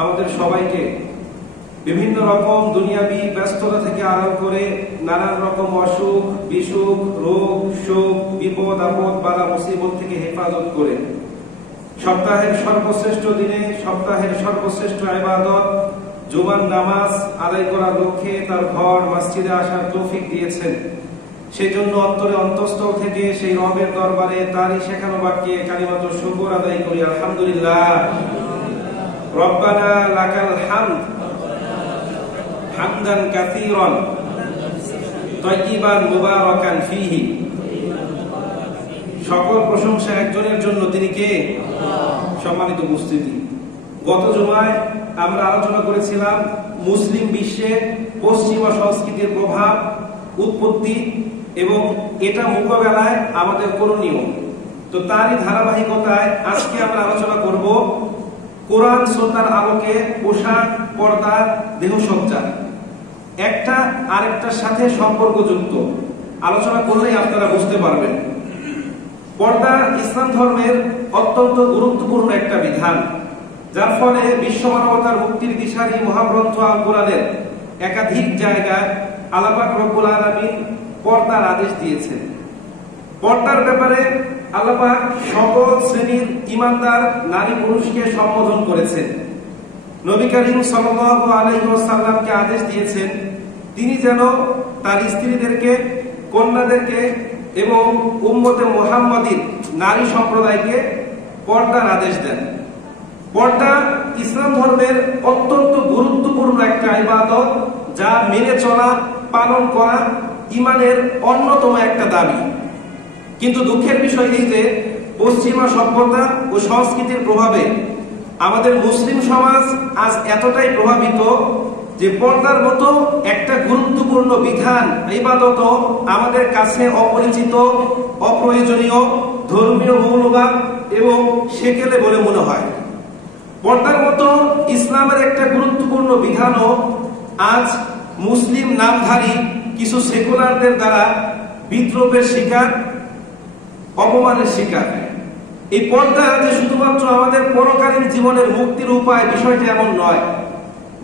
আমাদের সবাইকে বিভিন্ন রকম দুনিয়াবি ব্যস্ততা থেকে আড়াল করে নানান রকম অসুখ, বিসুখ, রোগ, শোক, বিপদ আপদ, বালা মুসিবত থেকে হেফাজত করে সপ্তাহের সর্বশ্রেষ্ঠ দিনে সপ্তাহের সর্বশ্রেষ্ঠ ইবাদত জুমার নামাজ আদায় করার লক্ষ্যে তার ঘর মসজিদে আসার তৌফিক দিয়েছেন। সেই জন্য অন্তরে অন্তঃস্থল থেকে সেই রবের দরবারে তারই শেখানো বাক্যে কালিমাত শুকর আদায় করি, আলহামদুলিল্লাহ। রব্বানা লাকাল হামদ হামদান কাসীরান তাইয়িবান মুবারাকান ফীহি। সকল প্রশংসা একজনের জন্য, তিনি কে? সম্মানিত উপস্থিতি, গত জুমায় আমরা আলোচনা করেছিলাম মুসলিম বিশ্বে পশ্চিমা সংস্কৃতির প্রভাব, উৎপত্তি এবং এটা মোকাবেলায় আমাদের করণীয়। তো তারই ধারাবাহিকতায় আজকে আমরা আলোচনা করব কোরআন সুন্নাহর আলোকে পোশাক, পর্দা, দেহসজ্জা একটা আরেকটার সাথে সম্পর্কযুক্ত। আলোচনা করলেই আপনারা বুঝতে পারবেন। পর্দা ইসলাম ধর্মের অত্যন্ত গুরুত্বপূর্ণ একটা বিধান, যার ফলে বিশ্ব মানবতার মুক্তির দিশারি মহাগ্রন্থ আল কোরআনের একাধিক জায়গায় আল্লাহ পাক রব্বুল আলামিন পর্দার আদেশ দিয়েছেন। পর্দার ব্যাপারে আল্লাহ পাক সকল শ্রেণীর ঈমানদার নারী পুরুষকে সম্বোধন করেছেন। নবী করিম সাল্লাল্লাহু আলাইহি ওয়াসাল্লামকে আদেশ দিয়েছেন তিনি যেন তার স্ত্রীদেরকে, কন্যাদেরকে এবং উম্মতে মুহাম্মাদীর নারী সম্প্রদায়কে পর্দার আদেশ দেন। পর্দা ইসলাম ধর্মের অত্যন্ত গুরুত্বপূর্ণ একটা ইবাদত, যা মেনে চলা, পালন করা ঈমানের অন্যতম একটা দাবি। কিন্তু দুঃখের বিষয় এই যে পশ্চিমা সভ্যতা ও সংস্কৃতির প্রভাবে আমাদের মুসলিম সমাজ আজ এতটাই প্রভাবিত যে পর্দার মতো একটা গুরুত্বপূর্ণ বিধান, ইবাদত আমাদের কাছে অপরিচিত, অপ্রয়োজনীয়, ধর্মীয় মৌলবাদ এবং সেকেলে বলে মনে হয়। পর্দার মতো ইসলামের একটা গুরুত্বপূর্ণ বিধানও আজ মুসলিম নামধারী কিছু সেকুলারদের দ্বারা বিদ্রোহের শিকার, অপমানের শিকার। এই পর্দা যে শুধুমাত্র আমাদের পরকালীন জীবনের মুক্তির উপায়, বিষয়টা এমন নয়,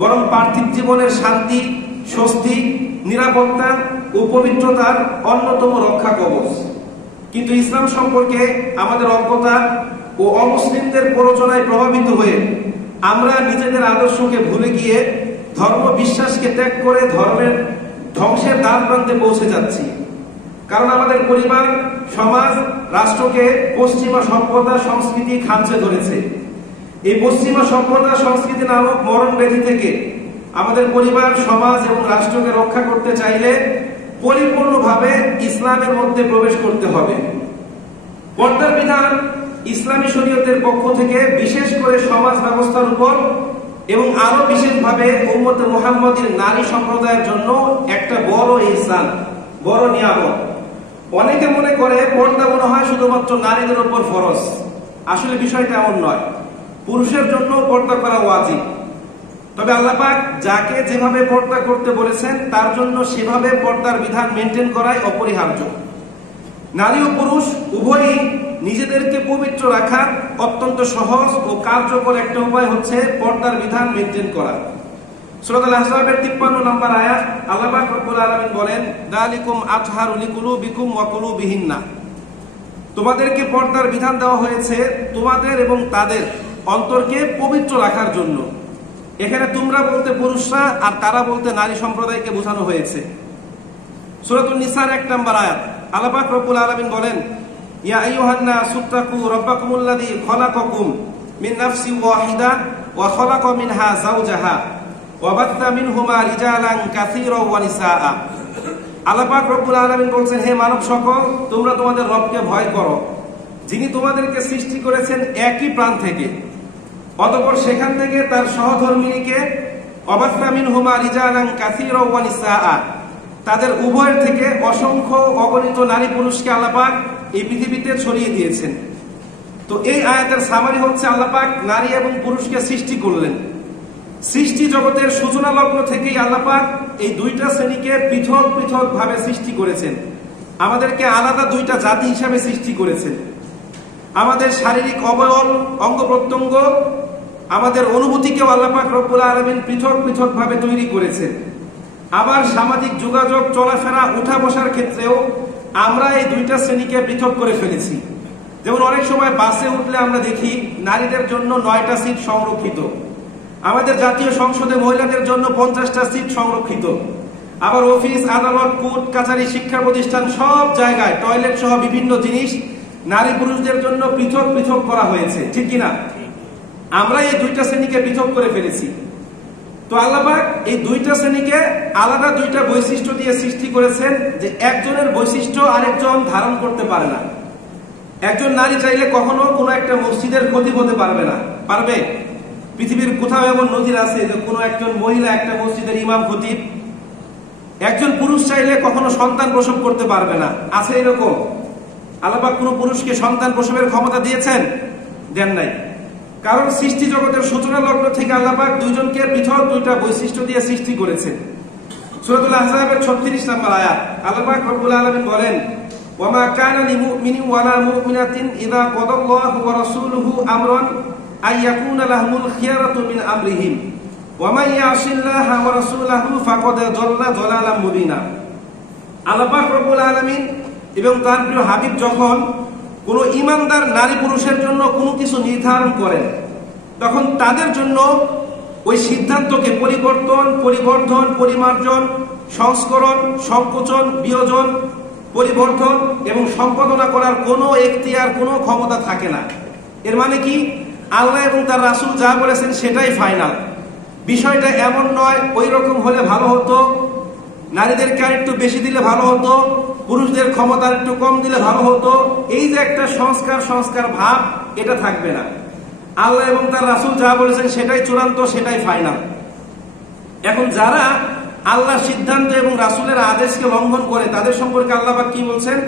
বরং পার্থিব জীবনের শান্তি, স্বস্তি, নিরাপত্তা ও পবিত্রতার অন্যতম রক্ষা কবচ। কিন্তু ইসলাম সম্পর্কে আমাদের অজ্ঞতা ও অমুসলিমদের প্ররোচনায় প্রভাবিত হয়ে আমরা নিজেদের আদর্শকে ভুলে গিয়ে ধর্ম বিশ্বাসকে ত্যাগ করে ধর্মের ধ্বংসের দ্বার প্রান্তে পৌঁছে যাচ্ছি। কারণ আমাদের পরিবার, সমাজ, রাষ্ট্রকে পশ্চিমা সভ্যতা সংস্কৃতি খামচে ধরেছে। এই পশ্চিমা সভ্যতা সংস্কৃতি নামক মরণ ব্যাধি থেকে আমাদের পরিবার, সমাজ এবং রাষ্ট্রকে রক্ষা করতে চাইলে পরিপূর্ণভাবে ইসলামের মধ্যে প্রবেশ করতে হবে। পর্দার বিধান ইসলামী শরীয়তের পক্ষ থেকে বিশেষ করে সমাজ ব্যবস্থার উপর এবং আরো বিশেষভাবে উম্মতে মুহাম্মাদীর নারী সম্প্রদায়ের জন্য একটা বড় ইহসান, বড় নিয়ামত। অনেকে মনে করে পর্দা মনে হয় শুধুমাত্র নারীদের উপর ফরজ। আসলে বিষয়টা এমন নয়, পুরুষের জন্য পর্দা করা ওয়াজিব। তবে আল্লাহ পাক যাকে যেভাবে পর্দা করতে বলেছেন তার জন্য সেভাবে পর্দার বিধান মেনটেন করাই অপরিহার্য। নারী ও পুরুষ উভয়ই নিজেদেরকে পবিত্র রাখার অত্যন্ত সহজ ও কার্যকর একটা উপায় হচ্ছে পর্দার বিধান মেনটেন করা। সূরা আল-আহজাবের 53 নম্বর আয়াত আল্লাহ পাক রব্বুল আলামিন বলেন, যালিকুম আতহারু লিকুলুবিকুম ওয়া কুলুবিহিন্না। তোমাদেরকে পর্দার বিধান দেওয়া হয়েছে তোমাদের এবং তাদের অন্তরকে পবিত্র রাখার জন্য। এখানে তোমরা বলতে পুরুষরা আর তারা বলতে নারী সম্প্রদায়কে বোঝানো হয়েছে। সূরাতুন নিসার 1 নম্বর আয়াত আল্লাহ পাক রব্বুল আলামিন বলেন, ইয়া আইয়ুহান নাসু তাকু রাব্বাকুমুল্লাযী খালাকাকুম মিন নাফসিন ওয়াহিদা ওয়া খালাকা মিনহা যাওজাহা ওয়া বাথা মিনহুমা রিজালান কাসীরা ওয়া নিসাআ। আল্লাহ পাক রব্বুল আলামিন বলেন, হে মানব সকল, তোমরা তোমাদের রবকে ভয় করো, যিনি তোমাদেরকে সৃষ্টি করেছেন একই প্রাণ থেকে, অতঃপর সেখান থেকে তার সহধর্মিণীকে, ওয়া বাথা মিনহুমা রিজালান কাসীরা ওয়া নিসাআ, তাদের উভয়ের থেকে অসংখ্য অগণিত নারী পুরুষকে আল্লাহ পাক এই পৃথিবীতে ছড়িয়ে দিয়েছেন। তো এই আয়াতের সামারি হচ্ছে আল্লাহ পাক নারী এবং পুরুষকে সৃষ্টি করলেন। সৃষ্টি জগতের সূচনা লগ্ন থেকেই আল্লাহ পাক এই দুইটা শ্রেণীকে পৃথক পৃথক ভাবে সৃষ্টি করেছেন। আমাদেরকে আলাদা দুইটা জাতি হিসাবে সৃষ্টি করেছেন। আমাদের শারীরিক অবয়ব, অঙ্গ প্রত্যঙ্গ আমাদের অনুভূতিকেও আল্লাহ পাক রব্বুল আলামিন পৃথক পৃথক ভাবে তৈরি করেছেন। আবার সামাজিক যোগাযোগ, চলাফেরা, উঠা বসার ক্ষেত্রেও আমরা এই দুইটা শ্রেণীকে পৃথক করে ফেলেছি। যেমন অনেক সময় বাসে উঠলে আমরা দেখি নারীদের জন্য 9টা সিট সংরক্ষিত, আমাদের জাতীয় সংসদে মহিলাদের জন্য 50টা সিট সংরক্ষিত, আবার অফিস, আদালত, কোর্ট কাছারি, শিক্ষা প্রতিষ্ঠান সব জায়গায় টয়লেট সহ বিভিন্ন জিনিস নারী পুরুষদের জন্য পৃথক পৃথক করা হয়েছে, ঠিক কিনা? আমরা এই দুইটা শ্রেণীকে পৃথক করে ফেলেছি। তো আল্লাহ পাক এই দুইটা শ্রেণীকে আলাদা দুইটা বৈশিষ্ট্য দিয়ে সৃষ্টি করেছেন, যে একজনের বৈশিষ্ট্য আরেকজন ধারণ করতে পারে না। একজন নারী চাইলে কখনো কোনো একটা মসজিদের খতিব হতে পারবে না, পারবে? পৃথিবীর কোথাও এমন নজির আছে যে কোনো একজন মহিলা একটা মসজিদের ইমাম খতিব? একজন পুরুষ চাইলে কখনো সন্তান প্রসব করতে পারবে না, আছে এরকম? আল্লাহ পাক কোনো পুরুষকে সন্তান প্রসবের ক্ষমতা দিয়েছেন? দেন নাই। কারণ সৃষ্টি জগতের সূচনা লগ্ন থেকে আল্লাহ পাক দুইজনকে পৃথক দুইটা বৈশিষ্ট্য দিয়ে সৃষ্টি করেছেন। সূরাতুল আহজাবের 36 নম্বর আয়াত আল্লাহ পাক রব্বুল আলামিন বলেন, ওয়ামা কানা লিমুমিনিন ওয়ালা মুমিনাতিন ইযা কাদাল্লাহু ওয়া রাসূলুহু আমরান আইয়াকুনা লাহুমুল খিয়ারাতু মিন আমরিহিম ওয়া মান ইয়াসিল্লাহা ওয়া রাসূলাহু ফাকাদ যাল্লা যালালাম মুবিনা। আল্লাহ পাক রব্বুল আলামিন এবং তার প্রিয় হাবিব যখন কোন ঈমানদার নারী পুরুষের জন্য কোনো কিছু নির্ধারণ করেন, তখন তাদের জন্য ওই সিদ্ধান্তকে পরিবর্তন, পরিবর্ধন, পরিমার্জন, সংস্করণ, সংকোচন, বিয়োজন, পরিবর্ধন এবং সম্পাদনা করার কোনো এখতিয়ার, কোনো ক্ষমতা থাকে না। এর মানে কি? আল্লাহ এবং তার রাসূল যা বলেছেন সেটাই ফাইনাল। বিষয়টা এমন নয় ওই রকম হলে ভালো হতো, নারীদেরকে আর একটু বেশি দিলে ভালো হতো, পুরুষদের ক্ষমতা একটু কম দিলে ভালো হতো, এই যে একটা সংস্কার ভাব, এটা থাকবে না। আল্লাহ এবং তার রাসূল যা বলেছেন সেটাই চূড়ান্ত, সেটাই ফাইনাল। এখন যারা আল্লাহর সিদ্ধান্ত এবং রাসূলের আদেশকে লঙ্ঘন করে তাদের সম্পর্কে আল্লাহ পাক কি বলছেন?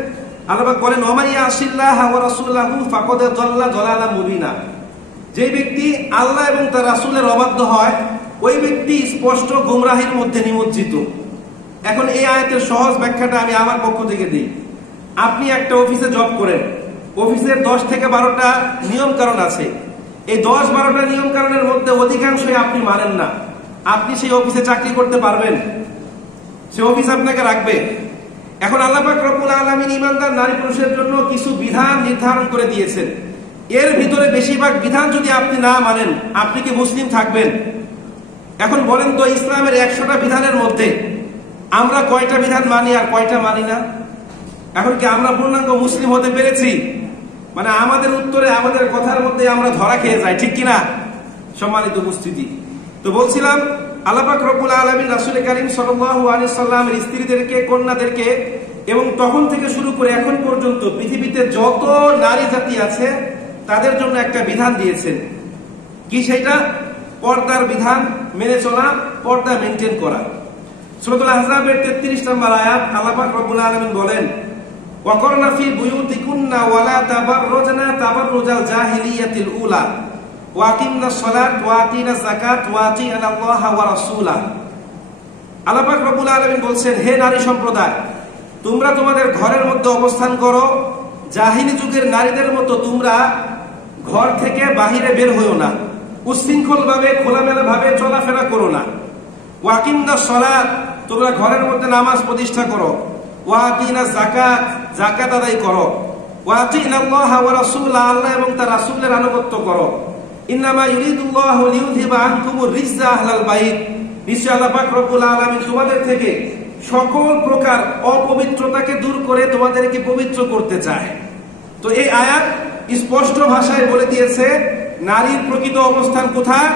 আল্লাহ পাক বলেন, ওয়া মান ইয়াসিল্লাহা ওয়া রাসূলাহু ফাকাদ যাল্লা যালালাম মুবিনা। যে ব্যক্তি আল্লাহ এবং তার রাসূলের অবাধ্য হয়, ওই ব্যক্তি স্পষ্ট গোমরাহির মধ্যে নিমজ্জিত। এখন এই আয়াতের সহজ ব্যাখ্যাটা আমি আমার পক্ষ থেকে দিই। আপনি একটা অফিসে জব করেন, অফিসের 10 থেকে 12টা নিয়ম কারণ আছে। এই 10-12টা নিয়ম কারণের মধ্যে অধিকাংশই আপনি মানেন না। আপনি সেই অফিসে চাকরি করতে পারবেন? সে অফিস আপনাকে রাখবে? এখন আল্লাহ পাক রব্বুল আলামিন ঈমানদার নারী পুরুষের জন্য কিছু বিধান নির্ধারণ করে দিয়েছেন। এর ভিতরে বেশিরভাগ বিধান যদি আপনি না মানেন, আপনি কি মুসলিম থাকবেন? এখন বলেন তো, ইসলামের 100টা বিধানের মধ্যে আমরা কয়টা বিধান মানি আর কয়টা মানি না? এখন কি আমরা পূর্ণাঙ্গ মুসলিম হতে পেরেছি? মানে আমাদের উত্তরে, আমাদের কথার মধ্যে আমরা ধরা খেয়ে যাই, ঠিক কিনা? সম্মানিত উপস্থিতি, তো বলছিলাম আল্লাহ পাক রব্বুল আলামিন রাসূল কারীম সাল্লাল্লাহু আলাইহি সাল্লামের স্ত্রীদেরকে, কন্যাদেরকে এবং তখন থেকে শুরু করে এখন পর্যন্ত পৃথিবীতে যত নারী জাতি আছে তাদের জন্য একটা বিধান দিয়েছেন। কি সেটা? পর্দার বিধান মেনে চলা, পর্দা মেনটেন করা। সূরাতুল আহজাবের 33 নম্বর আয়াত আল্লাহ পাক রব্বুল আলামিন বলেন, ওয়াকরনা ফি বুয়ুতিকুন্না ওয়ালা তাবাররুজনা তাবাররুজাল জাহিলিয়াতিল উলা ওয়া আকিমনাস সালাত ওয়া আতিনাজ যাকাত ওয়া আতিনাল্লাহা ওয়া রাসূলা। আল্লাহ পাক রব্বুল আলামিন বলছেন, হে নারী সম্প্রদায়, তোমরা তোমাদের ঘরের মধ্যে অবস্থান করো, জাহিলি যুগের নারীদের মতো তোমরা ঘর থেকে বাহিরে বের হইও না, উচ্ছৃঙ্খল ভাবে খোলামেলা ভাবে চলাফেরা করো না। ওয়া আকিমনাস সালাত, তোমরা ঘরের মধ্যে নামাজ প্রতিষ্ঠা করো। ওয়া আতিনাজ যাকাত, যাকাত আদায় করো। ওয়া আতিনাল্লাহা ওয়া রাসূলা, আল্লাহ এবং তার রাসূলের আনুগত্য করো। ইন্নামা ইউরিদুল্লাহু লিইউযহিবা আনকুমুর রিজসা আহলাল বাইত, নিশ্চয় আল্লাহ পাক রব্বুল আলামিন তোমাদের থেকে সকল প্রকার অপবিত্রতাকে দূর করে তোমাদেরকে পবিত্র করতে চায়। তো এই আয়াত স্পষ্ট ভাষায় বলে দিয়েছে নারীর প্রকৃত অবস্থান কোথায়?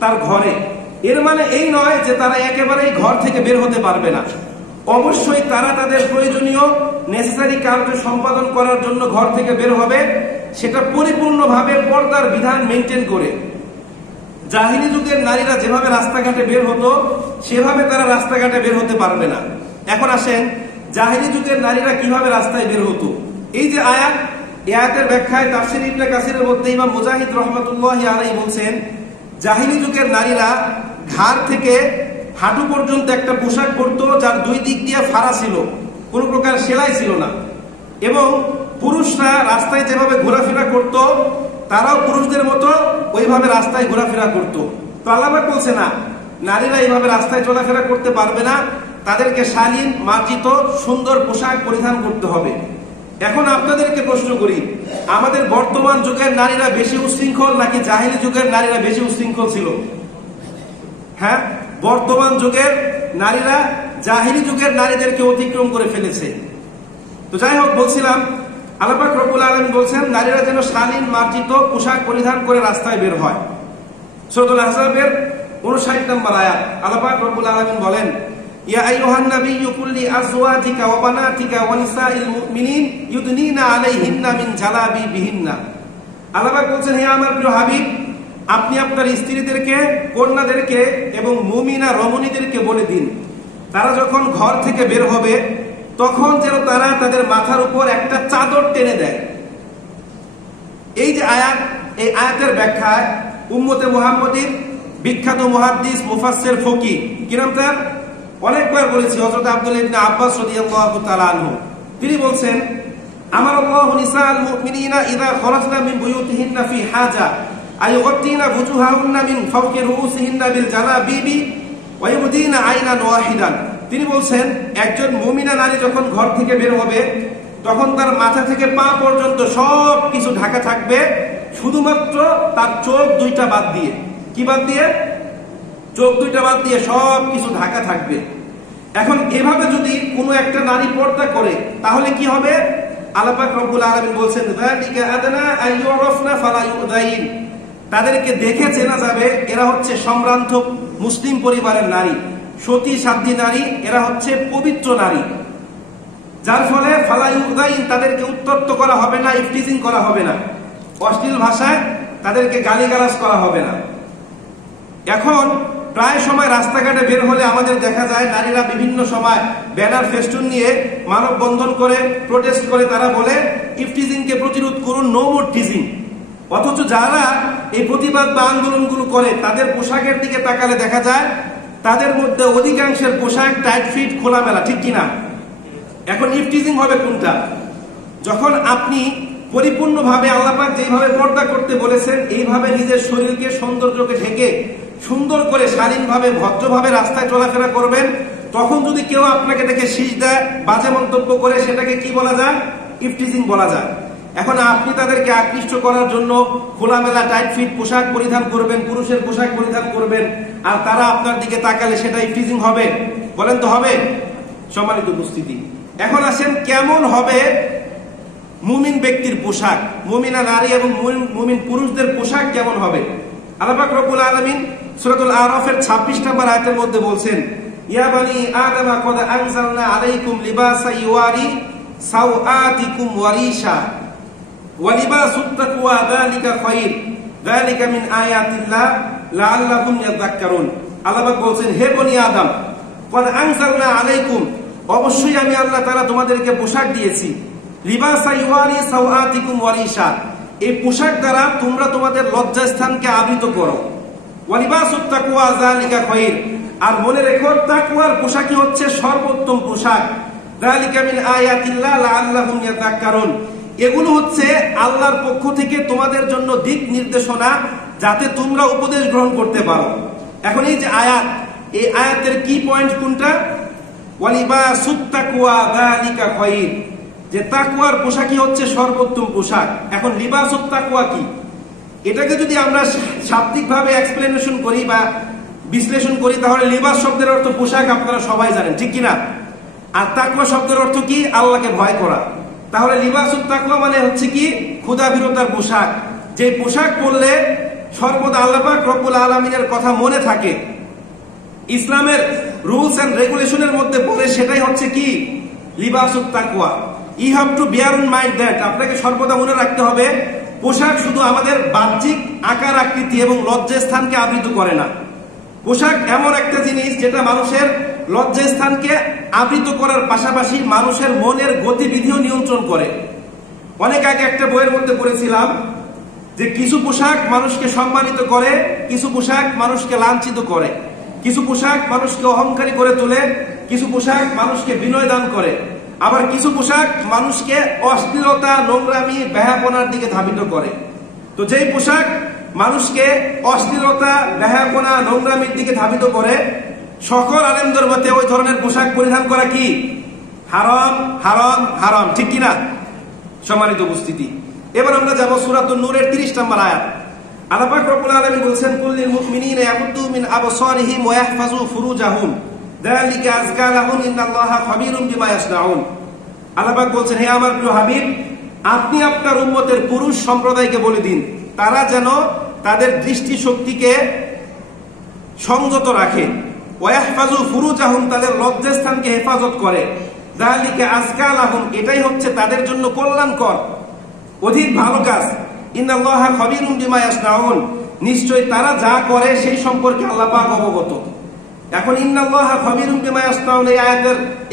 তার ঘরে। এর মানে এই নয় যে তারা একেবারেই ঘর থেকে বের হতে পারবে না। অবশ্যই তারা তাদের প্রয়োজনীয় নেসেসারি কার্য সম্পাদন করার জন্য ঘর থেকে বের হবে, সেটা পরিপূর্ণভাবে পর্দার বিধান মেনটেন করে। জাহিলি যুগের নারীরা যেভাবে রাস্তাঘাটে বের হতো সেভাবে তারা রাস্তাঘাটে বের হতে পারবে না। এখন আসেন, জাহিলি যুগের নারীরা কিভাবে রাস্তায় বের হতো? এই যে আয়াত, এই আয়াতের ব্যাখ্যায় তাফসীর ইবনে কাসিরের মধ্যে ইমাম মুজাহিদ রাহমাতুল্লাহি আলাইহি বলছেন, জাহিলি যুগের নারীরা ঘাড় থেকে হাঁটু পর্যন্ত একটা পোশাক পরতো যার দুই দিক দিয়ে ফাড়া ছিল, কোনো প্রকার সেলাই ছিল না। এবং পুরুষরা রাস্তায় যেভাবে ঘোরাফেরা করত তারাও পুরুষদের মতো ওইভাবে রাস্তায় ঘোরাফেরা করত। তো আল্লাহ পাক বলছে না, নারীরা এইভাবে রাস্তায় চলাফেরা করতে পারবে না, তাদেরকে শালীন মার্জিত সুন্দর পোশাক পরিধান করতে হবে। এখন আপনাদেরকে প্রশ্ন করি, আমাদের বর্তমান যুগের নারীরা বেশি উশৃঙ্খল নাকি জাহিলি যুগের নারীরা বেশি উশৃঙ্খল ছিল? হ্যাঁ, বর্তমান যুগের নারীরা জাহিলি যুগের নারীদেরকে অতিক্রম করে ফেলেছে। তো যাই হোক, বলছিলাম আল্লাহ পাক রব্বুল আলামিন বলছেন নারীরা যেন শালীন মার্জিত পোশাক পরিধান করে রাস্তায় বের হয়। সূরাতুল আহজাবের 59 নম্বর আয়াত আল্লাহ পাক রব্বুল আলামিন বলেন, ইয়া আইয়ুহান নাবিয়্যু কুল লি আজওয়াজিকা ওয়া বানাতিকা ওয়া নিসাইল মুমিনিন ইউদনিনা আলাইহিন্না মিন জালাবিবিহিন্না। আল্লাহ পাক বলছেন, হে আমার প্রিয় হাবিব, আপনি আপনার স্ত্রীদেরকে, কন্যাদেরকে এবং মুমিনা রমণীদেরকে বলে দিন, তারা যখন ঘর থেকে বের হবে তখন যেন তারা তাদের মাথার উপর একটা চাদর টেনে দেয়। এই যে আয়াত, এই আয়াতের ব্যাখ্যায় উম্মতে মুহাম্মদীর বিখ্যাত মুহাদ্দিস মুফাসসির ফকিহ কি নাম তার, অনেকবার বলেছি, হযরত আব্দুল্লাহ ইবনে আব্বাস রাদিয়াল্লাহু তাআলা আনহু, তিনি বলছেন, আমার আল্লাহু নিসাল মুমিনিনা ইযা খরাজনা মিন বুয়ুতিহিন্না ফি হাজা আইয়ুগতিনা বুজুহাহুন্না মিন ফাওকি রুউসিহিন্না বিল জালাবিবি ওয়া ইউদিনা আইনান ওয়াহিদান। তিনি বলছেন, একজন মুমিনা নারী যখন ঘর থেকে বের হবে তখন তার মাথা থেকে পা পর্যন্ত সব কিছু ঢাকা থাকবে, শুধুমাত্র তার চোখ দুইটা বাদ দিয়ে। কি বাদ দিয়ে? চোখ দুইটা বাদ দিয়ে সব কিছু ঢাকা থাকবে। এখন এভাবে যদি কোনো একটা নারী পর্দা করে তাহলে কি হবে? আল্লাহ পাক রব্বুল আলামিন বলছেন, যালিকা আদনা আইয়ুরাফনা ফালা ইউদাইন, তাদেরকে দেখে চেনা যাবে এরা হচ্ছে সম্ভ্রান্ত মুসলিম পরিবারের নারী, সতী সাধ্বী নারী, এরা হচ্ছে পবিত্র নারী। যার ফলে ফালা ইউদাইন, তাদেরকে উত্তপ্ত করা হবে না, ইফটিজিং করা হবে না, অশ্লীল ভাষায় তাদেরকে গালিগালাজ করা হবে না। এখন প্রায় সময় রাস্তাঘাটে বের হলে আমাদের দেখা যায় নারীরা বিভিন্ন সময় ব্যানার ফেস্টুন নিয়ে মানববন্ধন করে, প্রোটেস্ট করে, তারা বলে ইফটিজিংকে প্রতিরোধ করুন, নো মোর টিজিং। অথচ যারা এই প্রতিবাদ বা আন্দোলনগুলো করে তাদের পোশাকের দিকে তাকালে দেখা যায় তাদের মধ্যে অধিকাংশের পোশাক টাইট ফিট, খোলামেলা, ঠিক কিনা? এখন ইফটিজিং হবে কোনটা? যখন আপনি পরিপূর্ণভাবে আল্লাহ পাক যেভাবে পর্দা করতে বলেছেন এইভাবে নিজের শরীরকে, সৌন্দর্যকে ঢেকে সুন্দর করে শালীনভাবে ভদ্রভাবে রাস্তায় চলাফেরা করবেন, তখন যদি কেউ আপনাকে দেখে শীষ দেয়, বাজে মন্তব্য করে, সেটাকে কি বলা যায়? ইফটিজিং বলা যায়। এখন আপনি তাদেরকে আকৃষ্ট করার জন্য খোলামেলা টাইট ফিট পোশাক পরিধান করবেন, পুরুষের পোশাক পরিধান করবেন, আর তারা আপনার দিকে তাকালে সেটা ইফটিজিং হবে? বলেন তো হবে? সম্মানিত উপস্থিতি, এখন আসেন কেমন হবে মুমিন ব্যক্তির পোশাক, মুমিনা নারী এবং মুমিন পুরুষদের পোশাক কেমন হবে? আল্লাহ পাক রব্বুল আলামিন সূরাতুল আরাফের 26 নম্বর আয়াতের মধ্যে বলছেন, ইয়া বানি আদামা কদ আনজালনা আলাইকুম লিবাসা ইওয়ারি সাওআতিকুম ওয়ারিশা ওয়া লিবাসুত তাকওয়া যালিকা খায়র যালিকা মিন আয়াতিল্লাহ লাআল্লাকুম ইয়াযাক্কারুন। আল্লাহ পাক বলছেন, হে বনি আদম, কদ আনজালনা আলাইকুম, অবশ্যই আমি আল্লাহ তাআলা তোমাদেরকে পোশাক দিয়েছি, লিবাসা ইওয়ারি সাওআতিকুম ওয়ারিশা, এই পোশাক দ্বারা তোমরা তোমাদের লজ্জাস্থানকে আবৃত করো, ওয়া লিবাসুত তাকওয়া যালিকা খায়র, আর মনে রেখো তাকওয়ার পোশাকই হচ্ছে সর্বোত্তম পোশাক, যালিকা মিন আয়াতিল্লাহ লাআল্লাকুম ইয়াযাক্কারুন, এগুলো হচ্ছে আল্লাহর পক্ষ থেকে তোমাদের জন্য দিক নির্দেশনা, যাতে তোমরা উপদেশ গ্রহণ করতে পারো। এখন এই যে আয়াত, এই আয়াতের কি পয়েন্ট কোনটা? ওয়া লিবাসুত তাকওয়া যালিকা খায়র, যে তাকওয়ার পোশাকই হচ্ছে সর্বোত্তম পোশাক। এখন লিবাসুত তাকওয়া কি, এটাকে যদি আমরা শাব্দিকভাবে এক্সপ্লেনেশন করি বা বিশ্লেষণ করি তাহলে লিবাস শব্দের অর্থ পোশাক, আপনারা সবাই জানেন, ঠিক কিনা? আর তাকওয়া শব্দের অর্থ কি? আল্লাহকে ভয় করা। তাহলে লিবাসুত তাকওয়া মানে হচ্ছে কি? ক্ষুধাবিরতার পোশাক, যে পোশাক পরলে সর্বদা আল্লাহ পাক রব্বুল আলামিনের কথা মনে থাকে, ইসলামের রুলস এন্ড রেগুলেশনের মধ্যে পড়ে, সেটাই হচ্ছে কি? লিবাসুত তাকওয়া। You have to bear in mind that, আপনাকে সর্বদা মনে রাখতে হবে পোশাক শুধু আমাদের বাহ্যিক আকার আকৃতি এবং লজ্জাস্থানকে আবৃত করে না। পোশাক এমন একটা জিনিস যেটা মানুষের লজ্জাস্থানকে আবৃত করার পাশাপাশি মানুষের মনের গতিবিধিও নিয়ন্ত্রণ করে। অনেক আগে একটা বইয়ের মধ্যে পড়েছিলাম যে কিছু পোশাক মানুষকে সম্মানিত করে, কিছু পোশাক মানুষকে লাঞ্ছিত করে, কিছু পোশাক মানুষকে অহংকারী করে তোলে, কিছু পোশাক মানুষকে বিনয় দান করে, আবার কিছু পোশাক মানুষকে অশ্লীলতা, নোংরামি, বেহাপনার দিকে ধাবিত করে। তো যেই পোশাক মানুষকে অশ্লীলতা, বেহায়াপনা, নোংরামির দিকে ধাবিত করে, সকল আলেমদের মতে ওই ধরনের পোশাক পরিধান করা কি হারাম, হারাম, হারাম, ঠিক কিনা? সম্মানিত উপস্থিতি, এবার আমরা যাব সূরাতুন নূরের 30 নম্বর আয়াত। আল্লাহ পাক রব্বুল আলামিন বলেছেন, কুল্লিল মুমিনিনা ইয়াগুদ্দু মিন আবসারিহিম ওয়া ইয়াহফাজু ফুরুজাহুম যালিকা আযকা লাহুম ইন্নাল্লাহা খাবীরুম বিমা ইয়াসনাউন। আল্লাহ পাক বলছেন, হে আমার প্রিয় হাবিব, আপনি আপনার উম্মতের পুরুষ সম্প্রদায়কে বলে দিন, তারা যেন তাদের দৃষ্টি শক্তিকে সংযত রাখে, ওয়া ইয়াহফাজু ফুরুজাহুম, তাদের লজ্জাস্থানকে হেফাজত করে, যালিকা আযকা লাহুম, এটাই হচ্ছে তাদের জন্য কল্যাণকর, অধিক ভালো কাজ। ইন্নাল্লাহা খাবীরুম বিমা ইয়াসনাউন, নিশ্চয় তারা যা করে সেই সম্পর্কে আল্লাহ পাক অবগত। এখন ইন্নাল্লাহা খাবীরুম বিমা ইয়াসনাউন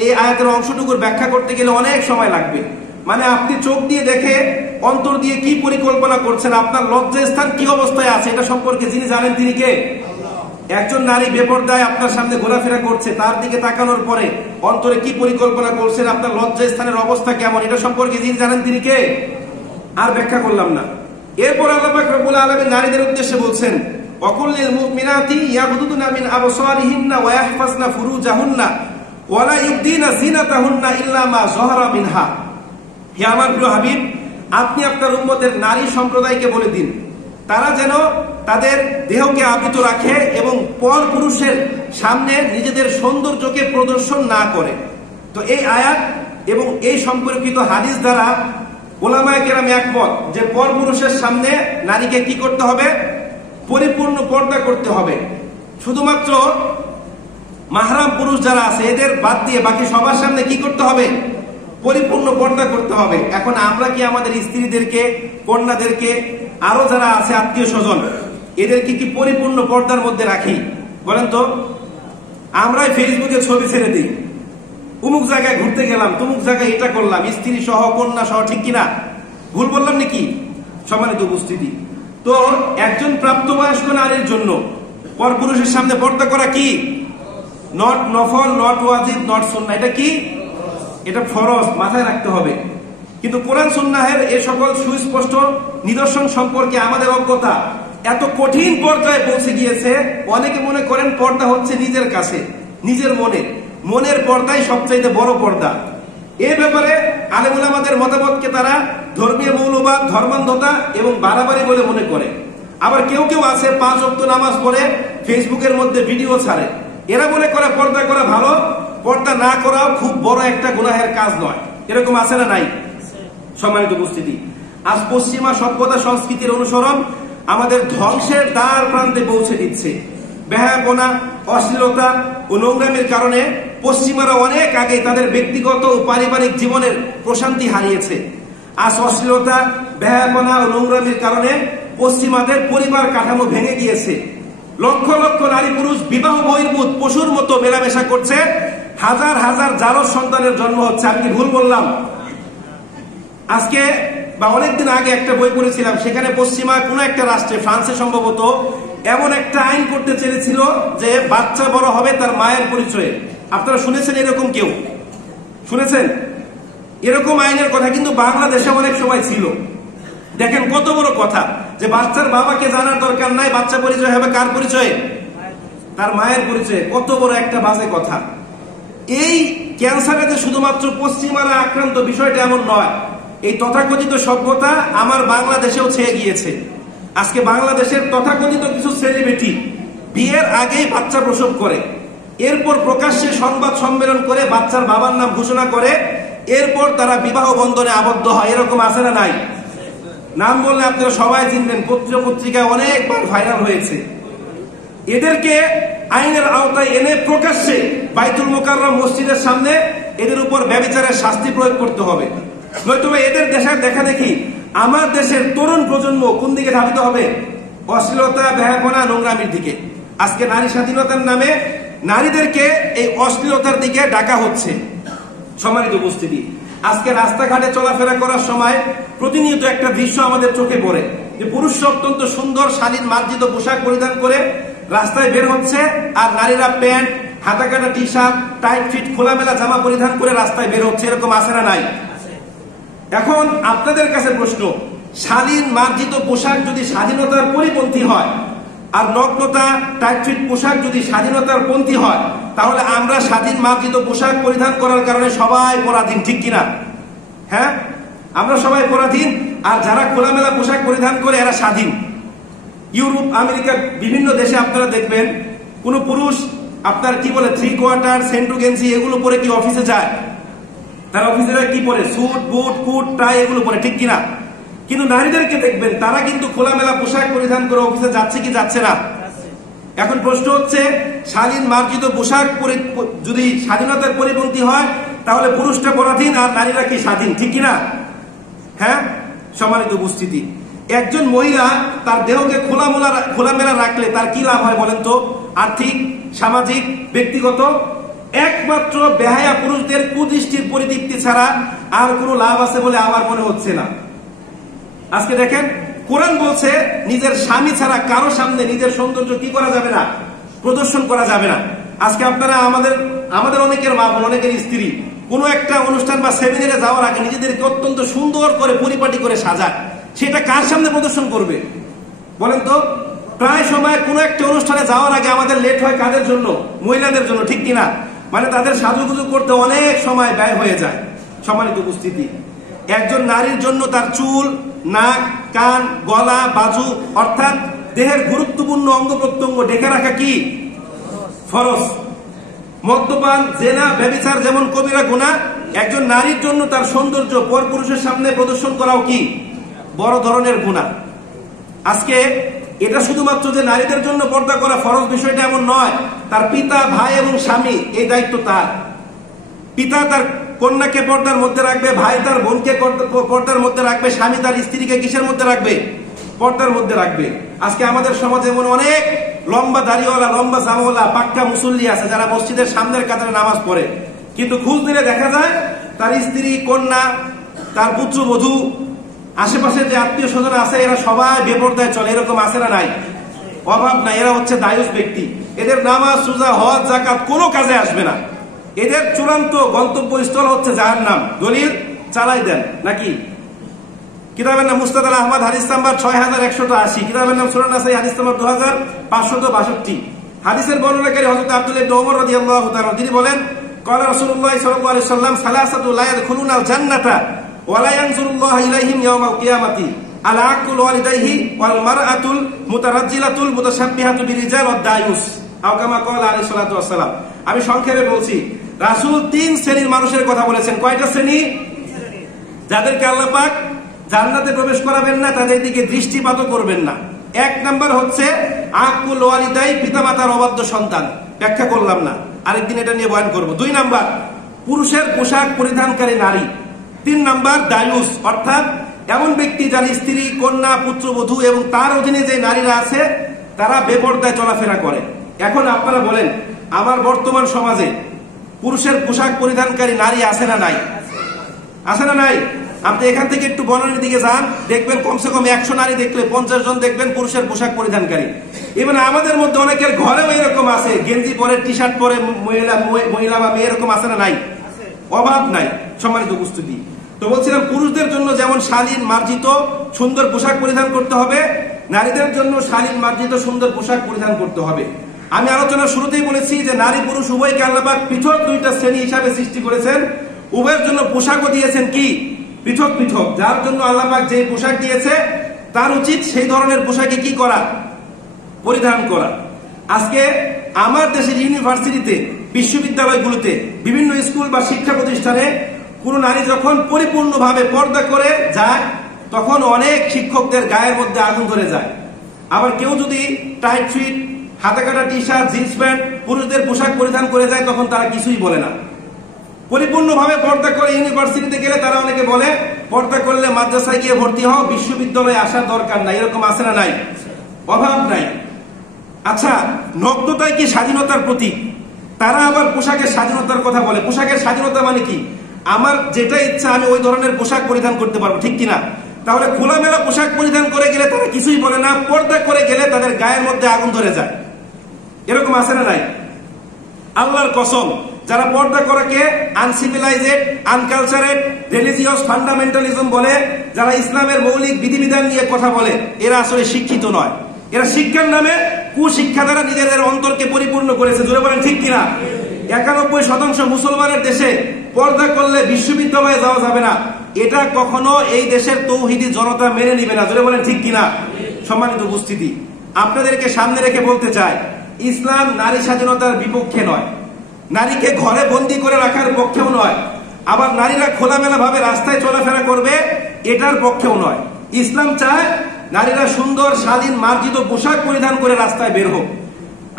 এই আয়াতের অংশটুকুর ব্যাখ্যা করতে গেলে অনেক সময় লাগবে। মানে আপনি চোখ দিয়ে দেখে অন্তর দিয়ে কি পরিকল্পনা করছেন, আপনার লজ্জাস্থান কি অবস্থায় আছে, এটা সম্পর্কে যিনি জানেন তিনি কে? একজন নারী বেপরদায় আপনার সামনে ঘোরাফেরা করছে, তার দিকে তাকানোর পরে অন্তরে কি পরিকল্পনা করছেন, আপনার লজ্জাস্থানের অবস্থা কেমন, এটা সম্পর্কে যিনি জানেন তিনি কে? আর ব্যাখ্যা করলাম না। এরপর আল্লাহ পাক রব্বুল আলামিন নারীদের উদ্দেশ্যে বলছেন, ওয়াকুল্লিল মুমিনাতি ইয়াগুদুনা মিন আবসারিহিন্না ওয়া ইয়াহফাজনা ফুরুজাহুন্না ওয়া লা ইউবদিনা যিনাতাহুন্না ইল্লা মা যাহারা মিনহা। হে আমার প্রিয় হাবিব, আপনি আপনার উম্মতের নারী সম্প্রদায়কে বলে দিন, তারা যেন তাদের দেহকে আবৃত রাখে এবং পর পুরুষের সামনে নিজেদের সৌন্দর্যকে প্রদর্শন না করে। তো এই আয়াত এবং এই সম্পর্কিত হাদিস দ্বারা উলামায়ে কেরাম একমত যে পর পুরুষের সামনে নারীকে কি করতে হবে? পরিপূর্ণ পর্দা করতে হবে। শুধুমাত্র মাহরাম পুরুষ যারা আছে এদের বাদ দিয়ে বাকি সবার সামনে কি করতে হবে? পরিপূর্ণ পর্দা করতে হবে। এখন আমরা কি আমাদের স্ত্রীদেরকে, কন্যাদেরকে, আরো যারা আছে আত্মীয় স্বজন, এদেরকে কি পরিপূর্ণ পর্দার মধ্যে রাখি? বলেন তো। আমরাই ফেসবুকে ছবি ছেড়ে দিই, অমুক জায়গায় ঘুরতে গেলাম, তমুক জায়গায় এটা করলাম, স্ত্রী সহ, কন্যা সহ, ঠিক কিনা? ভুল বললাম নাকি? সম্মানিত উপস্থিতি, তো একজন প্রাপ্তবয়স্ক নারীর জন্য পরপুরুষের সামনে পর্দা করা কি? নট নফল, নট ওয়াজিব, নট সুন্নাহ। এটা কি? এটা ফরজ, মাথায় রাখতে হবে। কিন্তু কোরআন সুন্নাহের এই সকল সুস্পষ্ট নিদর্শন সম্পর্কে আমাদের অজ্ঞতা এত কঠিন পর্যায়ে পৌঁছে গিয়েছে, অনেকে মনে করেন পর্দা হচ্ছে নিজের কাছে, নিজের মনের পর্দাই সবচাইতে বড় পর্দা। এই ব্যাপারে আলেম উলামাদের মতামতকে তারা ধর্মীয় মৌলবাদ, ধর্মান্ধতা এবং বাড়াবাড়ি বলে মনে করে। আবার কেউ কেউ আছে 5 ওয়াক্ত নামাজ পড়ে ফেসবুকের মধ্যে ভিডিও ছাড়ে, এরা মনে করে পর্দা করা ভালো, পর্দা না করাও খুব বড় একটা গুনাহের কাজ নয়। এরকম আছে না নাই? সম্মানিত উপস্থিতি, আজ পশ্চিমা সভ্যতা সংস্কৃতির অনুসরণ আমাদের ধ্বংসের দ্বার প্রান্তে পৌঁছে দিচ্ছে। বেহায়াপনা, অশ্লীলতা ও নোংরামির কারণে পশ্চিমারা অনেক আগে তাদের ব্যক্তিগত ও পারিবারিক জীবনের প্রশান্তি হারিয়েছে। আজ অশ্লীলতা, বেহায়াপনা ও নোংরামির কারণে পশ্চিমাদের পরিবার কাঠামো ভেঙে গিয়েছে। লক্ষ লক্ষ নারী পুরুষ বিবাহ বহির্ভূত পশুর মতো মেলামেশা করছে, হাজার হাজার জারজ সন্তানের জন্ম হচ্ছে। আমি কি ভুল বললাম? আজকে বা অনেকদিন আগে একটা বই পড়েছিলাম, সেখানে পশ্চিমা কোন একটা রাষ্ট্রে, ফ্রান্সে সম্ভবত, এমন একটা আইন করতে চেয়েছিল যে বাচ্চা বড় হবে তার মায়ের পরিচয়ে। আপনারা শুনেছেন এরকম? কেউ শুনেছেন এরকম আইনের কথা? কিন্তু বাংলাদেশে অনেক সময় ছিল। দেখেন কত বড় কথা, যে বাচ্চার বাবাকে জানার দরকার নাই, বাচ্চা পরিচয় হবে কার পরিচয়ে? তার মায়ের পরিচয়ে। কত বড় একটা বাজে কথা। এই ক্যান্সারে যে শুধুমাত্র পশ্চিমারা আক্রান্ত, বিষয়টা এমন নয়। এই তথাকথিত সভ্যতা আমার বাংলাদেশেও ছেয়ে গিয়েছে। আজকে বাংলাদেশের তথাকথিত কিছু সেলিব্রিটি বিয়ের আগেই বাচ্চা প্রসব করে, এরপর প্রকাশ্যে সংবাদ সম্মেলন করে বাচ্চার বাবার নাম ঘোষণা করে, এরপর তারা বিবাহ বন্ধনে আবদ্ধ হয়। এরকম আছে না নাই? নাম বললে আপনারা সবাই চিনবেন, পত্রিকায় অনেকবার ভাইরাল হয়েছে। এদেরকে আইনের আওতায় এনে প্রকাশ্যে বাইতুল মুকাররম মসজিদের সামনে এদের উপর ব্যভিচারের শাস্তি প্রয়োগ করতে হবে। নয়তো এদের দেশের দেখা দেখি আমার দেশের তরুণ প্রজন্ম কোন দিকে ধাবিত হবে? অশ্লীলতা, বেহায়াপনা, নোংরামির দিকে। আজকে নারী স্বাধীনতার নামে নারীদেরকে এই অশ্লীলতার দিকে ডাকা হচ্ছে। সম্মানিত উপস্থিতি, আজকে রাস্তাঘাটে চলাফেরা করার সময় প্রতিনিয়ত একটা দৃশ্য আমাদের চোখে পড়ে, যে পুরুষরা অত্যন্ত সুন্দর শালীন মার্জিত পোশাক পরিধান করে রাস্তায় বের হচ্ছে, আর নারীরা প্যান্ট, হাতাকাটা টি শার্ট, টাইট ফিট খোলামেলা জামা পরিধান করে রাস্তায় বের হচ্ছে। এরকম আছে না নাই? এখন আপনাদের কাছে প্রশ্ন, শালীন মার্জিত পোশাক যদি স্বাধীনতার পরিপন্থী হয়, আর নগ্নতা টাইট ফিট পোশাক যদি স্বাধীনতার পন্থী হয়, তাহলে আমরা স্বাধীন মার্জিত পোশাক পরিধান করার কারণে সবাই পরাধীন, ঠিক কিনা? হ্যাঁ, আমরা সবাই পরাধীন। আর যারা খোলামেলা পোশাক পরিধান করে এরা স্বাধীন। ইউরোপ, আমেরিকার বিভিন্ন দেশে আপনারা দেখবেন কোন পুরুষ আপনার কি বলে 3/4 সেন্টু গেঞ্জি এগুলো পরে কি অফিসে যায়? তারা অফিসে কি পরে? স্যুট, বুট, কোট, টাই এগুলো পরে, ঠিক কিনা? কিন্তু নারীদেরকে দেখবেন তারা কিন্তু খোলামেলা পোশাক পরিধান করে অফিসে যাচ্ছে কি যাচ্ছে না? এখন প্রশ্ন হচ্ছে, শালীন মার্জিত পোশাক যদি স্বাধীনতার পরিপন্থী হয় তাহলে পুরুষটা পরাধীন আর নারীরা কি স্বাধীন, ঠিক কিনা? হ্যাঁ, সম্মানিত উপস্থিতি, একজন মহিলা তার দেহকে খোলামেলা রাখলে তার কি লাভ হয় বলেন তো? আর্থিক, সামাজিক, ব্যক্তিগত। একমাত্র বেহায়া পুরুষদের কুদৃষ্টির পরিতৃপ্তি ছাড়া আর কোনো লাভ আছে বলে আমার মনে হচ্ছে না। আজকে দেখেন, কোরআন বলছে নিজের স্বামী ছাড়া কারো সামনে নিজের সৌন্দর্য কি করা যাবে না? প্রদর্শন করা যাবে না। আজকে আপনারা আমাদের অনেকের মা বোন, অনেকের স্ত্রী কোনো একটা অনুষ্ঠান বা সেমিনারে যাওয়ার আগে নিজেদেরকে অত্যন্ত সুন্দর করে পরিপাটি করে সাজায়, সেটা কার সামনে প্রদর্শন করবে বলেন তো? প্রায় সময় কোনো একটা অনুষ্ঠানে যাওয়ার আগে আমাদের লেট হয় কাদের জন্য? মহিলাদের জন্য, ঠিক কিনা? মানে তাদের সাজুগুজু করতে অনেক সময় ব্যয় হয়ে যায়। সম্মানিত উপস্থিতি, একজন নারীর জন্য তার চুল, নাক, কান, গলা, বাজু অর্থাৎ দেহের গুরুত্বপূর্ণ অঙ্গ প্রত্যঙ্গ ঢেকে রাখা কি ফরজ। মদ্যপান, জেনা, ব্যভিচার যেমন কবিরা গুনাহ, একজন নারীর জন্য তার সৌন্দর্য পরপুরুষের সামনে প্রদর্শন করাও কি বড় ধরনের গুনাহ। আজকে এটা শুধুমাত্র যে নারীদের জন্য পর্দা করা ফরজ বিষয়টা এমন নয়, তার পিতা, ভাই এবং স্বামী এই দায়িত্ব তার। পিতা তার কন্যাকে পর্দার মধ্যে রাখবে, ভাই তার বোনকে পর্দার মধ্যে রাখবে, স্বামী তার স্ত্রীকে কিসের মধ্যে রাখবে? পর্দার মধ্যে রাখবে। আজকে আমাদের সমাজে এমন অনেক লম্বা দাড়িওয়ালা, লম্বা জামাওয়ালা, পাক্কা মুসল্লি আছে যারা মসজিদের সামনের কাতারে নামাজ পড়ে, কিন্তু খোঁজ নিলে দেখা যায় তার স্ত্রী, কন্যা, তার পুত্রবধূ, আশেপাশে যে আত্মীয় স্বজন আছে এরা সবাই বেপরদায় চলে। এরকম আছে না নাই? অভাব নাই। এরা হচ্ছে দায়ুস ব্যক্তি। এদের নামাজ, রোজা, হজ, যাকাত কোনো কাজে আসবে না। এদের চূড়ান্ত গন্তব্যস্থল হচ্ছে জাহান্নাম। দলিল চালাই দেন নাকি? কিতাবের নাম মুস্তাদ আল আহমদ, হাদিস নাম্বার 6180। কিতাবের নাম সূরা নাসাই, হাদিস নাম্বার 2562। হাদিসের বর্ণনাকারী হযরত আব্দুল্লাহ ইবনে ওমর রাদিয়াল্লাহু তাআলা তিনি বলেন, ক্বালা রাসূলুল্লাহ সাল্লাল্লাহু আলাইহি ওয়াসাল্লাম সালাসাতু লা ইয়াদখুলুনাল জান্নাতা ওয়া লা ইয়ানজুরুল্লাহু ইলাইহিম ইয়াওমাল কিয়ামাতি আল আকুল ওয়ালিদাইহি ওয়াল মারআতুল মুতারাজ্জিলাতুল মুতাশাব্বিহাতু বিরিজাল ওয়াদ দায়ুস আও কামা ক্বালা আলাইহিস সালাতু ওয়াস সালাম। আমি সংক্ষেপে বলছি, রাসূল 3 শ্রেণীর মানুষের কথা বলেছেন। কয়টা শ্রেণী? যাদেরকে আল্লাহ পাক জান্নাতে প্রবেশ করাবেন না, তাদের দিকে দৃষ্টিপাতও করবেন না। 1 নাম্বার হচ্ছে আকুল ওয়ালিদাই, পিতামাতার অবাধ্য সন্তান। ব্যাখ্যা করলাম না, আরেকদিন এটা নিয়ে বয়ান করব। 2 নাম্বার পুরুষের পোশাক পরিধানকারী নারী। 3 নাম্বার দায়ুস, অর্থাৎ এমন ব্যক্তি যার স্ত্রী, কন্যা, পুত্রবধূ এবং তার অধীনে যে নারীরা আছে তারা বেপরদায় চলাফেরা করে। এখন আপনারা বলেন, আমার বর্তমান সমাজে পুরুষের পোশাক পরিধানকারী নারী আছে না নাই? আছে না নাই? আপনি এখান থেকে একটু বনানীর দিকে যান, দেখবেন কমসে কম 100 নারী দেখলে 50 জন দেখবেন পুরুষের পোশাক পরিধানকারী। এবং আমাদের মধ্যে অনেকের ঘরেও এরকম আছে, গেঞ্জি পরে, টি শার্ট পরে মহিলা বা মেয়ে এরকম আছে না নাই? অভাব নাই। সম্মানিত উপস্থিতি, তো বলছিলাম পুরুষদের জন্য যেমন শালীন মার্জিত সুন্দর পোশাক পরিধান করতে হবে, নারীদের জন্য শালীন মার্জিত সুন্দর পোশাক পরিধান করতে হবে। আমি আলোচনার শুরুতেই বলেছি যে নারী পুরুষ উভয়কে আল্লাহ পাক পৃথক 2টা শ্রেণী হিসাবে সৃষ্টি করেছেন। উভয়ের জন্য পোশাকও দিয়েছেন কি পৃথক পৃথক। যার জন্য আল্লাহ পাক যে পোশাক দিয়েছে তার উচিত সেই ধরনের পোশাকে কি করা? পরিধান করা। আজকে আমার দেশের ইউনিভার্সিটিতে, বিশ্ববিদ্যালয়গুলোতে, বিভিন্ন স্কুল বা শিক্ষা প্রতিষ্ঠানে কোন নারী যখন পরিপূর্ণভাবে পর্দা করে যায় তখন অনেক শিক্ষকদের গায়ের মধ্যে আগুন ধরে যায়। আবার কেউ যদি টাইট ফিট, হাতে কাটা টি শার্ট, জিন্স প্যান্ট পুরুষদের পোশাক পরিধান করে যায় তখন তারা কিছুই বলে না। পরিপূর্ণভাবে পর্দা করে ইউনিভার্সিটিতে গেলে তারা অনেকে বলে পর্দা করলে মাদ্রাসায় গিয়ে ভর্তি হও, বিশ্ববিদ্যালয়ে আসার দরকার নাই। এরকম আছে না নাই? অভাব নাই। আচ্ছা, নগ্নতায় কি স্বাধীনতার প্রতীক? তারা আবার পোশাকের স্বাধীনতার কথা বলে। পোশাকের স্বাধীনতা মানে কি? আমার যেটা ইচ্ছা আমি ওই ধরনের পোশাক পরিধান করতে পারবো, ঠিক কিনা? তাহলে খোলামেলা পোশাক পরিধান করে গেলে তারা কিছুই বলে না, পর্দা করে গেলে তাদের গায়ের মধ্যে আগুন ধরে যায়। এরকম আছে না নাই? আল্লাহর কসম, যারা পর্দা করাকে আনসিভিলাইজেড, আনকালচারেড, রিলিজিয়াস ফান্ডামেন্টালিজম বলে, যারা ইসলামের মৌলিক বিধিবিধান নিয়ে কথা বলে, এরা আসলে শিক্ষিত নয়। এরা শিক্ষার নামে কুশিক্ষা দ্বারা নিজেদের অন্তরকে পরিপূর্ণ করেছে। জোরে বলেন ঠিক কিনা? 91% মুসলমানের দেশে পর্দা করলে বিশ্ববিদ্যালয়ে যাওয়া যাবে না, এটা কখনো এই দেশের তৌহিদি জনতা মেনে নিবে না। জোরে বলেন ঠিক কিনা? সম্মানিত উপস্থিতি, আপনাদেরকে সামনে রেখে বলতে চাই, ইসলাম নারী স্বাধীনতার বিপক্ষে নয়, নারীকে ঘরে বন্দি করে রাখার পক্ষেও নয়, আবার নারীরা খোলামেলা ভাবে রাস্তায় চলাফেরা করবে এটার পক্ষেও নয়। ইসলাম চায় নারীরা সুন্দর, স্বাধীন, মার্জিত পোশাক পরিধান করে রাস্তায় বের হোক।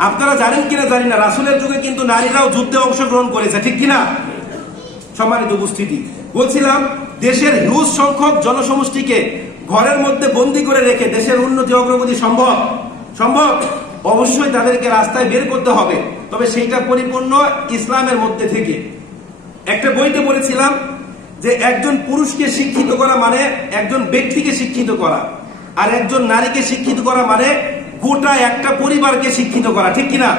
আপনারা জানেন কিনা জানি না, রাসূলের যুগে কিন্তু নারীরাও যুদ্ধে অংশগ্রহণ করেছে, ঠিক কিনা? সম্মানিত উপস্থিতি, বলছিলাম দেশের হিউজ সংখ্যক জনসমষ্টিকে ঘরের মধ্যে বন্দি করে রেখে দেশের উন্নতি অগ্রগতি সম্ভব? সম্ভব। অবশ্যই তাদেরকে রাস্তায় বের করতে হবে, তবে সেইটা পরিপূর্ণ ইসলামের মধ্যে থেকে। একটা বইতে পড়েছিলাম যে একজন পুরুষকে শিক্ষিত করা মানে একজন ব্যক্তিকে শিক্ষিত করা, আর একজন নারীকে শিক্ষিত করা মানে গোটা একটা পরিবারকে শিক্ষিত করা, ঠিক কিনা?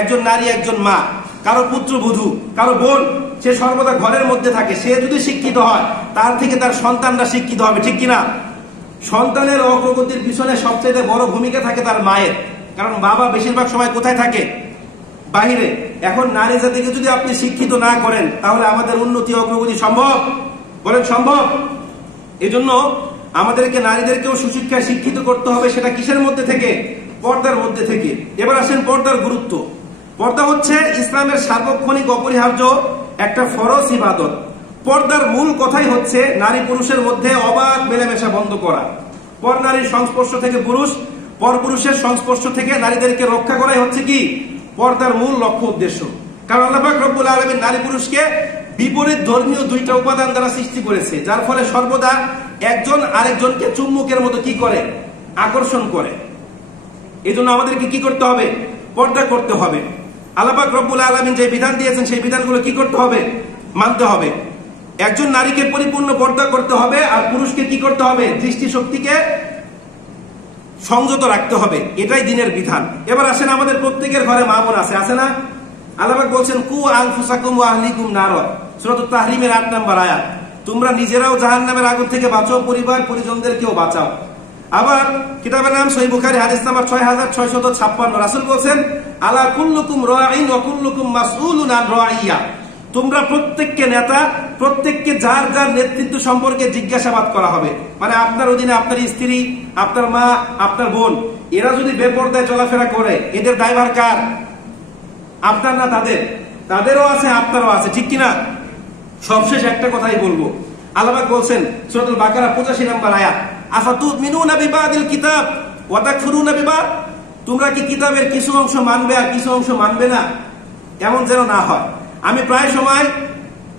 একজন নারী, একজন মা, কারো পুত্রবধূ, কারো বোন, সে সর্বদা ঘরের মধ্যে থাকে, সে যদি শিক্ষিত হয় তার থেকে তার সন্তানরা শিক্ষিত হবে, ঠিক কিনা? সন্তানের অগ্রগতির পিছনে সবচেয়ে বড় ভূমিকা থাকে তার মায়ের, কারণ বাবা বেশিরভাগ সময় কোথায় থাকে? বাহিরে। এখন নারী জাতিকে যদি আপনি শিক্ষিত না করেন, তাহলে আমাদের উন্নতি অগ্রগতি সম্ভব? বলেন সম্ভব? এজন্য আমাদেরকে নারীদেরকেও সুশিক্ষায় শিক্ষিত করতে হবে। সেটা কিসের মধ্যে থেকে? পর্দার মধ্যে থেকে। এবার আসেন পর্দার গুরুত্ব। পর্দা হচ্ছে ইসলামের সার্বক্ষণিক অপরিহার্য একটা ফরজ ইবাদত। পর্দার মূল কথাই হচ্ছে নারী পুরুষের মধ্যে অবাধ মেলামেশা বন্ধ করা। পর নারীর সংস্পর্শ থেকে পুরুষ, পর পুরুষের সংস্পর্শ থেকে নারীদেরকে রক্ষা করাই হচ্ছে কি পর্দার মূল লক্ষ্য উদ্দেশ্য। কারণ আল্লাহ পাক রব্বুল আলামিন নারী পুরুষকে বিপরীত ধর্মীয় দুইটা উপাদান দ্বারা সৃষ্টি করেছে, যার ফলে সর্বদা একজন আরেকজনকে চুম্বকের মতো কি করে? আকর্ষণ করে। এই জন্য আমাদেরকে কি করতে হবে? পর্দা করতে হবে। আল্লাহ পাক রব্বুল আলামিন যে বিধান দিয়েছেন সেই বিধানগুলো কি করতে হবে? মানতে হবে। একজন নারীকে পরিপূর্ণ পর্দা করতে হবে, আর পুরুষকে কি করতে হবে? দৃষ্টিশক্তিকে সংযত রাখতে হবে। এটাই দ্বীনের বিধান। এবার আসেন, আমাদের প্রত্যেকের ঘরে মা বোন আছে, আছে না? আল্লাহ পাক বলছেন কু আনফুসাকুম ওয়া আহলিকুম নার, সূরাতুত তাহরিমের 8 নম্বর আয়াত। তোমরা নিজেরাও জাহান্নামের আগুন থেকে বাঁচাও, পরিবার পরিজনদেরকেও বাঁচাও। আবার কিতাবের নাম সহিহ বুখারী, হাদিস নাম্বার 6656। রাসূল বলছেন আলা কুল্লুকুম রাঈন ওয়া কুল্লুকুম মাসউলুন আন রাইয়া। তোমরা প্রত্যেককে নেতা, প্রত্যেককে যার যার নেতৃত্ব সম্পর্কে জিজ্ঞাসাবাদ করা হবে। মানে আপনার অধীনে আপনার স্ত্রী, আপনার মা, আপনার বোন, এরা যদি বেপরদায় চলাফেরা করে, এদের দায়ভার কার? আপনার না তাদের? তাদেরও আছে, আপনারও আছে, ঠিক কিনা? সবশেষ একটা কথাই বলবো। আল্লাহ পাক বলছেন সূরাতুল বাকারা 85 নম্বর আয়াত, আফাতুমিনুনা বিবাদিল কিতাব ওয়া তাকফুরুনা বিবাদ। তোমরা কি কিতাবের কিছু অংশ মানবে আর কিছু অংশ মানবে না? এমন যেন না হয়। আমি প্রায় সময়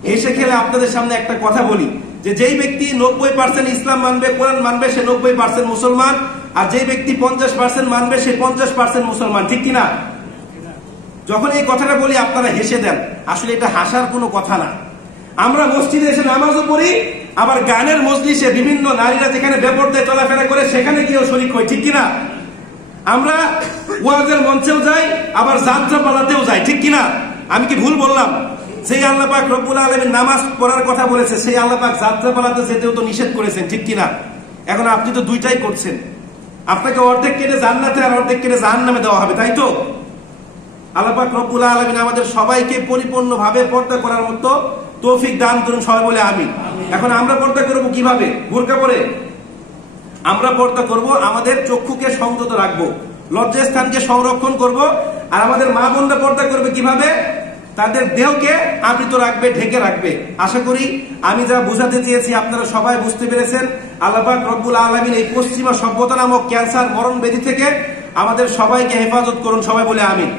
হেসে খেলে আপনাদের সামনে একটা কথা বলি যে যেই ব্যক্তি 90% ইসলাম মানবে, কোরআন মানবে, সে 90% মুসলমান, আর যেই ব্যক্তি 50% মানবে সে 50% মুসলমান, ঠিক কিনা? যখন এই কথাটা বলি আপনারা হেসে দেন, আসলে এটা হাসার কোনো কথা না। আমরা মসজিদে এসে নামাজও পড়ি, আবার গানের মজলিসে বিভিন্ন নারীরা যেখানে বেপরদায় চলাফেরা করে সেখানে গিয়েও শরীক হই, ঠিক কিনা? আমরা ওয়াজের মঞ্চেও যাই, আবার যাত্রা পালাতেও যাই, ঠিক কিনা? আমি কি ভুল বললাম? সেই আল্লাহ পাক রব্বুল আলামিন নামাজ পড়ার কথা বলেছে, সেই আল্লাহ পাক যাত্রা পালাতে যেতেও তো নিষেধ করেছেন, ঠিক কিনা? এখন আপনি তো দুইটাই করছেন। আপনাকে অর্ধেক কেটে জান্নাতে আর অর্ধেক কেটে জাহান্নামে দেওয়া হবে, তাই তো? আল্লাহ পাক রব্বুল আলামিন আমাদের সবাইকে পরিপূর্ণভাবে পর্দা করার মতো তৌফিক দান করুন, সবাই বলে আমিন। এখন আমরা পর্দা করব কিভাবে? বোরকা পরে? আমরা পর্দা করব আমাদের চক্ষুকে সংযত রাখবো, লজ্জাস্থানকে সংরক্ষণ করব। আর আমাদের মা বোনরা পর্দা করবে কিভাবে? তাদের দেহকে আবৃত রাখবে, ঢেকে রাখবে। আশা করি আমি যা বোঝাতে চেয়েছি আপনারা সবাই বুঝতে পেরেছেন। আল্লাহ পাক রব্বুল আলামিন এই পশ্চিমা সভ্যতা নামক ক্যান্সার মরণ ব্যাধি থেকে আমাদের সবাইকে হেফাজত করুন, সবাই বলে আমিন।